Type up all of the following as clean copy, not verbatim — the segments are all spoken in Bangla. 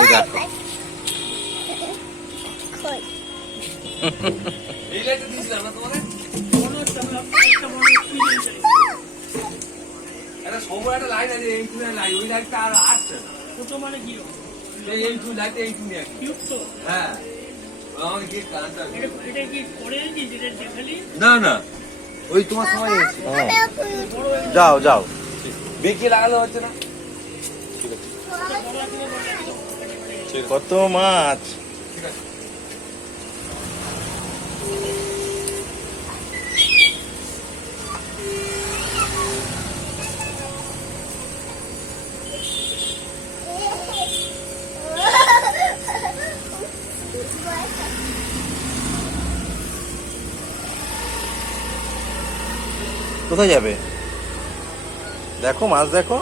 এই দেখো এই লাইটটা দিয়েছিলাম না তোমাদের? একটা সময় একটা লাইট আছে, এই লাইট, ওই লাইটটা আর আসছে না। এই টু লাইট, এই টু নিয়ে হ্যাঁ আমাকে কি কানটা না না ওই তোমার সময় এসেছে। যাও যাও বেঁকে লাগালে হচ্ছে না। কত মাছ ঠিক আছে কোথায় যাবে দেখো মাছ দেখো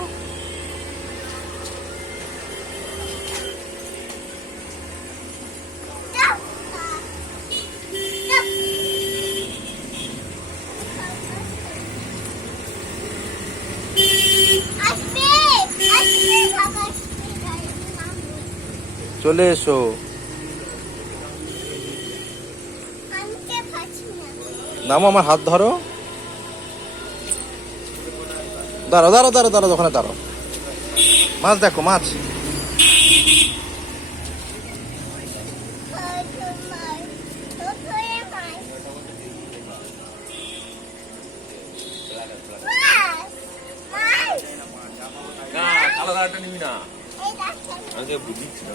চলে এসো নামো আমার হাত ধরো দাঁড়াও দাঁড়াও দাঁড়াও দাঁড়াও ওখানে দাঁড়াও মাছ দেখো মাছ না কালো কালারটা নিবি না, আমি তো দিচ্ছি না।